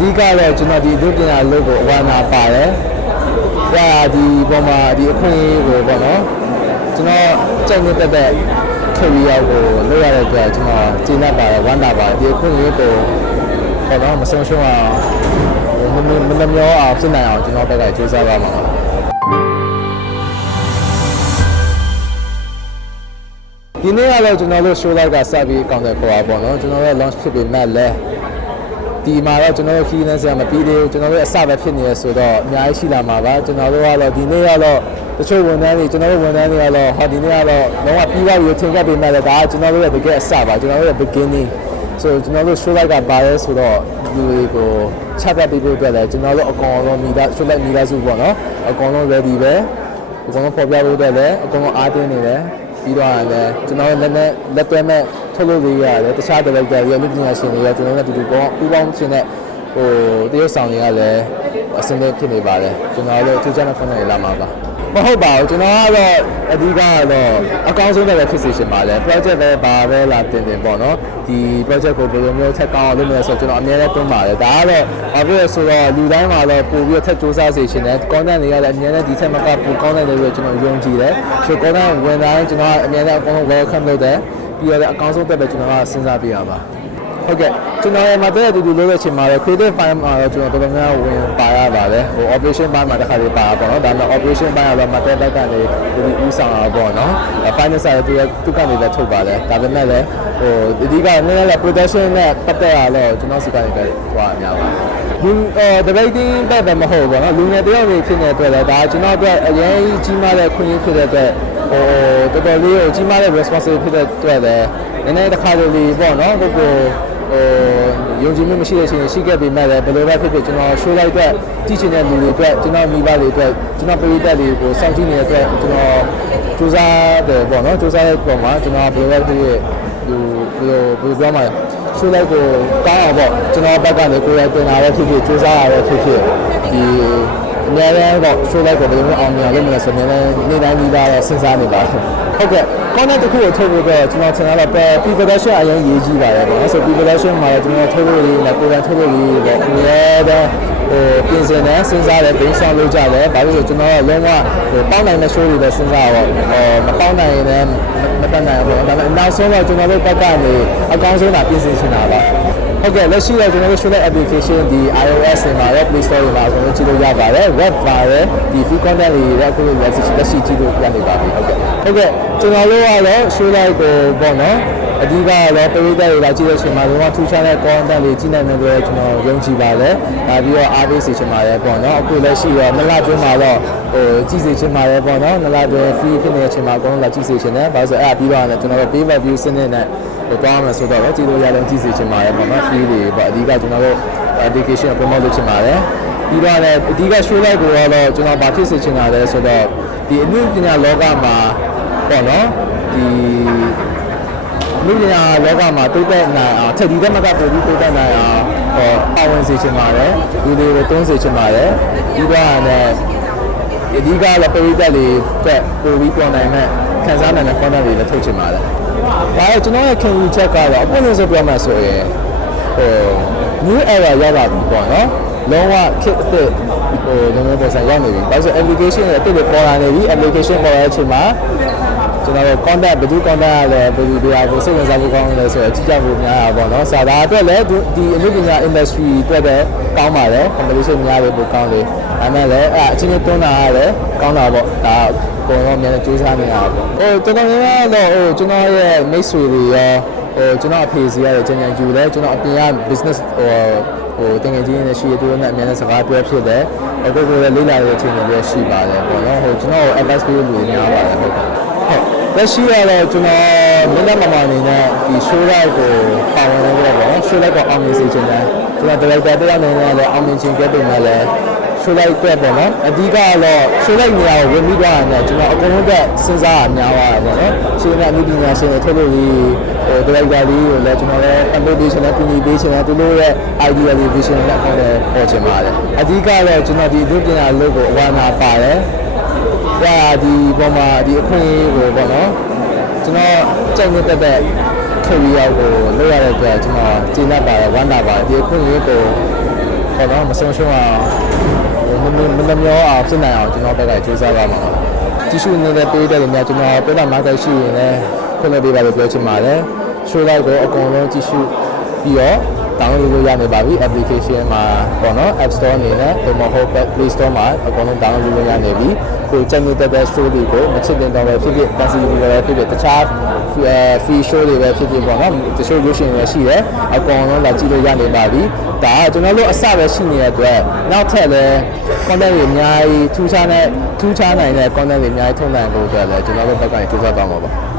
ဓိကတော့ကျွန်တော်ဒီအလုပ်ပညာလုပ်ကိုအဝါနာပါတယ်။ဒါဒီပေါ်မှာဒီအခွင့်အရေးကိုပေါ့နော်ကျွန်တော်ကြိုက်နေတဲ့တဲ့ career ကိုလုပ်ရတဲ့အတွက်ကျွန်တော်ကျေနပ်ပါတယ်ဝမ်းသာပါတယ်ဒီအခွင့်အရေးကိုပေါ့နော်မဆုံးရှုံးအောင်မမမနှမျောအောင်ဖြစ်နိုင်အောင်ကျွန်တော်ဘက်ကကြိုးစားပါမှာပါဒီနေ့ကတော့ကျွန်တော်တို့ show live ကစပြီးအကောင့်တွေပေါ်ပါပေါ့နော်ကျွန်တော်တို့ launch ဖြစ်ပြီးမှလည်း ဒီမှာတော့ကျွန်တော်တို့ခီးနေစရာမပြီးသေးဘူးကျွန်တော်တို့အစပဲဖြစ်နေရဆိုတော့အများကြီးရှိလာမှာပါကျွန်တော်တို့ကတော့ဒီနေ့ကတော့တချို့ဝန်ထမ်းတွေကျွန်တော်တို့ဝန်ထမ်းတွေကတော့ဟာဒီနေ့ကတော့လုံးဝပြီးသွားပြီထင်ခဲ့ပေမဲ့လည်းဒါကကျွန်တော်တို့ရဲ့တကယ်အစပါကျွန်တော်တို့ရဲ့ beginning ဆိုကျွန်တော်တို့ show live ကပါရဲဆိုတော့ဒီတွေကိုချက်တက်ပြီးဖို့အတွက်လည်းကျွန်တော်တို့အကောင်လုံးမိသား show live မိသားစုပေါ့နော်အကောင်လုံး ready ပဲအကောင်လုံးပေါ်ပြဖို့အတွက်လည်းအကောင်လုံးအားတင်းနေတယ်ပြီးတော့လည်းကျွန်တော်တို့လည်းလက်တွဲမဲ့ ထုတ်လို့လေးရတယ်တခြား director တွေအမှုပညာရှင်တွေရောကျွန်တော်တို့လည်းဒီလိုပေါ့ပူပေါင်းခြင်းနဲ့ဟိုတရုတ်ဆောင်တွေကလည်းအစင်းလေးဖြစ်နေပါတယ်ကျွန်တော်တို့သူချမ်းနဲ့ဖွင့်နေလာမှာပါမဟုတ်ပါဘူးကျွန်တော်ကတော့အဓိကကတော့အကောင်းဆုံးနဲ့ပဲဖြစ်စေချင်ပါတယ် project ပဲဘာပဲလာတင်တင်ပေါ့နော်ဒီ project ကိုဘယ်လိုမျိုးထက်ကောင်းအောင်လုပ်မလဲဆိုတော့ကျွန်တော်အများနဲ့တွန်းပါတယ်ဒါကတော့ဘာဖြစ်လဲဆိုတော့လူတိုင်းမှာတော့ပို့ပြီးတော့ထက်စူးစမ်းစေချင်တယ် content တွေကလည်းအများနဲ့ဒီထက်မကပိုကောင်းတယ်လို့ကျွန်တော်ယုံကြည်တယ်ဆိုတော့ content ဝင်တိုင်းကျွန်တော်အများနဲ့အကုန်လုံး welcome လုပ်တယ် ပြီးတော့လည်းအကောင်းဆုံးတက်ပဲကျွန်တော်ကစဉ်းစားပြရပါဟုတ်ကဲ့ကျွန်တော်ရဲ့မတဲ့အတူတူလုပ်တဲ့အချိန်မှာတော့ creative file မှာတော့ကျွန်တော်တော်တော်များများဝင်ပါရပါတယ်ဟို operation ဘိုင်းမှာတစ်ခါလေးပါပါတော့ဒါပေမဲ့ operation ဘိုင်းကတော့မတဲ့ဘက်ကနေဒီဦးဆောင်တာပေါ့နော် finance ကသူကသူကနေလည်းထုတ်ပါတယ်ဒါပေမဲ့လည်းဟိုအဓိကနည်းနည်းလေး production နဲ့ပတ်သက်ရတော့ကျွန်တော်စီကနေပဲဟိုအများပါလူအော် debating ဘက်ပဲမဟုတ်ဘူးပေါ့နော်လူငယ်တယောက်နေဖြစ်နေတဲ့အတွက်လည်းဒါကျွန်တော်အတွက်အရင်ကြီးမားတဲ့ခွင့်ရဖြစ်တဲ့အတွက် ဟိုတော်တော်လေးကိုကြီးမားတဲ့ responsibility ဖြစ်တဲ့အတွက်လည်းနည်းနည်းတစ်ခါလေးပေါ့နော်ကိုကိုဟိုယုံကြည်မှုမရှိတဲ့အချိန်ရှိခဲ့ပေမဲ့လည်းဘယ်လိုပဲဖြစ်ဖြစ်ကျွန်တော် show လိုက်တဲ့ကြည့်ချင်တဲ့လူတွေအတွက်ကျွန်တော်မိဘတွေအတွက်ကျွန်တော်ပရိသတ်တွေကိုစောင့်ကြည့်နေတဲ့အတွက်ကျွန်တော်စူးစမ်းတယ်ပေါ့နော်စူးစမ်းတဲ့ပုံမှာကျွန်တော်ဘယ်လိုပဲဖြစ်ဖြစ်ဟိုဘယ်လိုဘယ်လိုပြောမှာ show လိုက်ကိုကောင်းအောင်ပေါ့ကျွန်တော်ဘက်ကနေကိုယ်ရိုက်တင်လာတဲ့ဖြစ်ဖြစ်စူးစမ်းရတဲ့ဖြစ်ဖြစ်ဒီ အများကြီးတော့ show လိုက်ကိုဘယ်လိုမျိုးအောင်မြင်ရမလဲဆိုတော့နေ့တိုင်းဒီပါတော့စဉ်းစားနေပါဟုတ်ကဲ့ content တစ်ခုကိုထုတ်ဖို့တော့ကျွန်တော်ထင်တာတော့ pre production အရင်ရေးကြည့်ပါတယ်ပေါ့နော်ဆို pre production မှာကျွန်တော်ထုတ်လို့ရေးနဲ့ကိုယ်တိုင်ထုတ်လို့ရေးပေါ့အများတော့ဟိုပြင်ဆင်တယ်စဉ်းစားတယ် brainstorm လုပ်ကြတယ်ဘာလို့လဲဆိုကျွန်တော်ကလုံးဝဟိုပေါက်နိုင်တဲ့ show တွေပဲစဉ်းစားတော့ဟိုမပေါက်နိုင်ရင်လည်းမတတ်နိုင်ဘူးပေါ့ဒါပေမဲ့နောက်ဆုံးတော့ကျွန်တော်တို့ဘက်ကနေအကောင်းဆုံးတာပြင်ဆင်ချင်တာပါ ဟုတ်ကဲ့လက်ရှိတော့ကျွန်တော်တို့ show application ဒီ iOS တွေမှာရော Play Store တွေမှာအကုန်လုံးကြည့်လို့ရပါတယ် web ပါတယ်ဒီ free content တွေလည်းအခုလက်ရှိလက်ရှိကြည့်လို့ရနေပါပြီဟုတ်ကဲ့ဟုတ်ကဲ့ကျွန်တော်တို့ကတော့ show live ကိုပေါ့နော် အဓိကကတော့ပရိသတ်တွေလာကြည့်တဲ့အချိန်မှာတော့ထူးခြားတဲ့ content တွေကြည့်နိုင်မယ်လို့ကျွန်တော်ယုံကြည်ပါတယ်။ဒါပြီးတော့အားပေးစေချင်ပါတယ်ပေါ့နော်။အခုလက်ရှိတော့နလတွင်းမှာတော့ဟိုကြည့်စေချင်ပါတယ်ပေါ့နော်။နလတွင်း free ဖြစ်နေတဲ့အချိန်မှာအကုန်လုံးလာကြည့်စေချင်တယ်။ဘာလို့ဆိုအဲ့ဒါပြီးတော့လည်းကျွန်တော်တို့ pay per view စနစ်နဲ့ဟိုတောင်းမယ်ဆိုတော့ကြည့်လို့ရတယ်ကြည့်စေချင်ပါတယ်ပေါ့နော်။ free တွေပေါ့အဓိကကျွန်တော်တို့ application promote လုပ်ချင်ပါတယ်။ပြီးတော့လည်းအဓိက show live ကိုတော့ကျွန်တော်ဗာဖြစ်စေချင်တာလဲဆိုတော့ဒီအမှုပညာလောကမှာပေါ့နော်ဒီ လူပညာလောကမှာတိုးတက်နိုင်အောင်ထက်ဒီတက်မကပို့ပြီးတိုးတက်နိုင်အောင်ဟောပါဝင်စေချင်ပါတယ်လူတွေကိုတွန်းစေချင်ပါတယ်ပြီးတော့လည်းအဓိကလည်းပရိသတ်တွေအတွက်ပို့ပြီးပြောနိုင်မဲ့ခံစားနိုင်တဲ့ content တွေလည်းထုတ်ချင်ပါတယ်ဒါတော့ကျွန်တော်ရဲ့ခံယူချက်ကတော့အပွင့်လို့ဆိုပြောမှဆိုရင်ဟို new era ရောက်လာပြီပေါ့နော်လုံးဝခစ်အစ်ဟိုလုံးဝပုံစံရောက်နေပြီ။ဒါဆို application ရဲ့အစ်စ်တွေပေါ်လာနေပြီ application ပေါ်လာတဲ့အချိန်မှာ ကျွန်တော်တို့ contact ဘယ်သူ contact ရလဲဘယ်သူတရားကိုစိတ်ဝင်စားဖို့ကောင်းလဲဆိုတော့ကြည့်ကြဖို့များတာပေါ့နော်။စာသားအတွက်လည်းဒီအမှုပညာ industry အတွက်လည်းကောင်းပါတယ် competition များတယ်ပိုကောင်းတယ်။ဒါမှလည်းအဲအချင်းချင်းတွန်းတာရတယ်ကောင်းတာပေါ့။ဒါပုံရောမြန်ကြိုးစားနေတာပေါ့။ဟိုတော်တော်များများတော့ဟိုကျွန်တော်ရဲ့မိတ်ဆွေတွေရောဟိုကျွန်တော်အဖေစီရတယ်ကျန်ကျန်ယူတယ်ကျွန်တော်အပြင်က business ဟိုဟိုတင်ငယ်ချင်းတွေရှိရတူနဲ့အများနဲ့စကားပြောဖြစ်တယ်အခုကိုလည်းလေးလာတဲ့အချိန်တွေလည်းရှိပါတယ်ပေါ့နော်ဟိုကျွန်တော် advice ပေးလို့များပါတယ်ဟုတ်ဟုတ် လက်ရှိကတော့ကျွန်တော်မင်းသားမမအနေနဲ့ဒီ show live ကိုပါဝင်နေကြတော့ပေါ့ show live ကိုအောင်မြင်စေချင်တယ်ကျွန်တော် director တရားနေနဲ့လည်းအောင်မြင်ခြင်းခဲ့ပေမဲ့လည်း show live အတွက်ပေါ့နော်အဓိကကတော့ show live နေရာကိုဝင်ပြီးသွားတယ်ကျွန်တော်အကုန်လုံးကစဉ်းစားရများသွားတာပေါ့နော်ရှင်နဲ့အမှုပညာရှင်တွေထုတ်လို့ဒီဟို director လေးကိုလည်းကျွန်တော်လည်း application နဲ့ပြင်ပေးချင်တယ်သူတို့ရဲ့ idea တွေ vision နဲ့အကုန်လည်းပေါ်ချင်ပါတယ်အဓိကတော့ကျွန်တော်ဒီအမှုပညာလုပ်ကိုအဝါနာပါတယ် ဒါဒီပေါ်မှာဒီအခွင့်အရေးကိုပေါ့နော်ကျွန်တော်ကြိုက်နေတဲ့တဲ့ career ကိုလုပ်ရတဲ့အတွက်ကျွန်တော်ကျေနပ်ပါတယ်ဝမ်းသာပါတယ်ဒီအခွင့်အရေးကိုပေါ့နော်မဆုံးရှုံးအောင်ဟိုမမမမျောအောင်ဖြစ်နိုင်အောင်ကျွန်တော်ဘက်ကကြိုးစားပါမှာပါတ िश ူနေတဲ့ပေးတဲ့လူများကျွန်တော်ပြတာ market ရှိရင်လည်းခွင့်လွှတ်ပေးပါလို့ပြောချင်ပါတယ် show like ကိုအကုန်လုံးကြည့်ရှုပြီးတော့ download လုပ်လို့ရနေပါပြီ application မှာပေါ့နော် app store အနေနဲ့ဒီမဟုတ် play store မှာအကုန်လုံး download လုပ်လို့ရနေပြီ ကိုကြိုက်နေတဲ့တဲ့ show တွေကိုမချစ်တင်တော့ပဲဖြစ်ဖြစ် fancy တွေပဲဖြစ်ဖြစ်တခြား free show တွေပဲဖြစ်ဖြစ်ပေါ့နော်တချို့ရုပ်ရှင်တွေရှိတယ်အကုန်လုံးလာကြည့်လို့ရနေပါပြီဒါကကျွန်တော်တို့အစပဲရှိနေတဲ့အတွက်နောက်ထပ်လည်း content တွေအများကြီးထူးခြားတဲ့ထူးခြားနိုင်တဲ့ content တွေအများကြီးထုတ်နိုင်ဖို့အတွက်လည်းကျွန်တော်တို့ဘက်ကနေကြိုးစားသွားမှာပါ